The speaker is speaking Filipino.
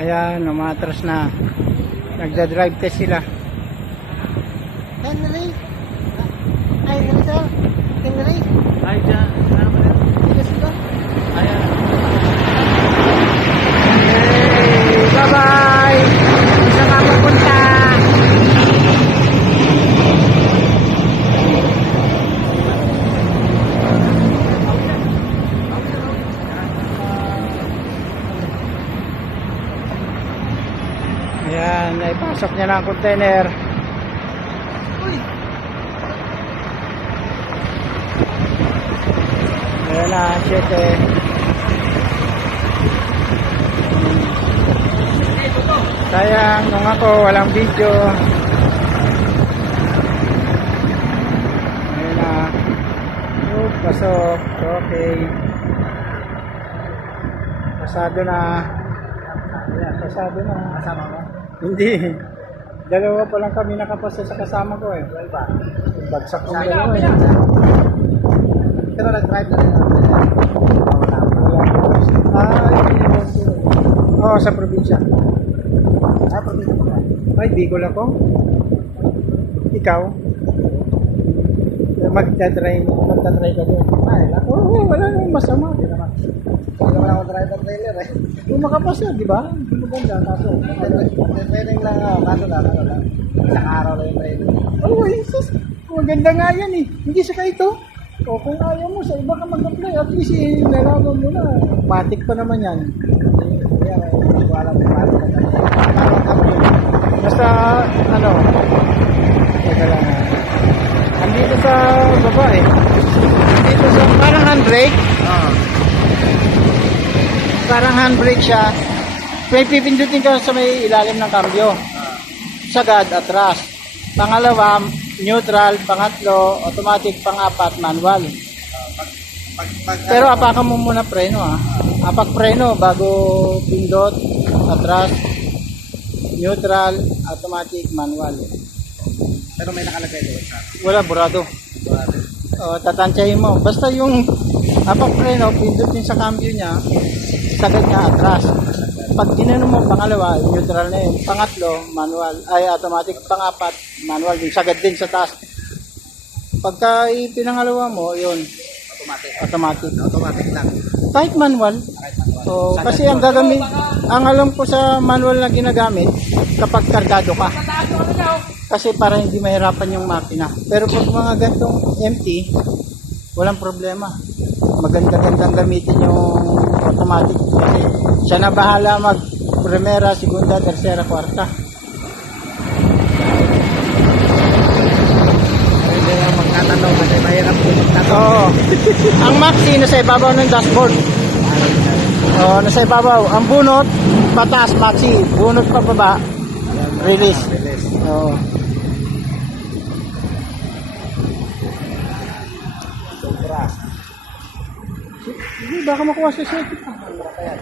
Ayan, umatras na. Nagda-drive test sila. Henry? Ay, Henry sir? Henry? Ay, dyan. Ano ba rin? Sige sila. Ayan. Hey, bye-bye! Saan ka papunta? Ayan, naipasok niya na ang container. Ayan na, 7. Sayang, nung ako walang video. Ayan na. Pasok. Okay. Pasado na. Ayan, pasado na. Kasama mo? Hindi. Dalawa pa lang kami nakapasa sa kasama ko eh. Well ba? Bagsak kong dalawa eh. Pero nag-drive na rin. Oo, sa probinsya. Ah, probinsya mo ba? Ay, Bicol ako. Ikaw? Magta-try ka doon. Ay, Oo, wala nang masama. hindi naman ako driver trailer eh. Kung makapasa, di ba? Maganda, kaso. Training lang ako, kaso lang. Isang araw lang yung training. Oh, Jesus. Maganda nga yan eh. Hindi sa ito. O kung ayaw mo, sa iba ka mag-apply. At least nalaman mo na. Matik pa naman yan. Kaya hindi ko alam kung paano na Basta, ano, teka lang. Andito sa baba eh. Andito sa, parang handbrake. Parang handbrake siya. May pipindutin ka sa may ilalim ng kambyo. Sagad, atras. Pangalawa, neutral. Pangatlo, automatic. Pang-apat, manual. Pero apakan mo muna preno ha. Apak preno bago pindot, atras, neutral, automatic, manual. Pero may nakalagay doon sa Wala, burado. Tatansyahin mo. Basta yung apak preno, pindutin sa cambio niya, sagad niya, atras. Pag ginano mo, pangalawa, neutral na yun. Pangatlo, manual. Ay, automatic. Pangapat, manual. Yung sagad din sa taas. Pagka ipinangalawa mo, yun, automatic. automatic. Automatic lang. Kahit manual. Kahit manual. So, kasi ang gagamit, ang alam ko sa manual na ginagamit, kapag kargado ka. Kasi para hindi mahirapan yung makina. Pero pag mga gantong empty, walang problema. Maganda-gandang gamitin yung automatic. Kasi siya na bahala mag primera, segunda, tercera, kwarta. Hindi lang magtatanong kasi mahirap po magtatanong. Oo. Ang maxi nasa ibabaw ng dashboard. Oo, nasa ibabaw. Ang bunot, pataas, maxi. Bunot pa baba, release. Oo. Sobra. Hindi, baka makuha sa safety pa. Sobra pa yan.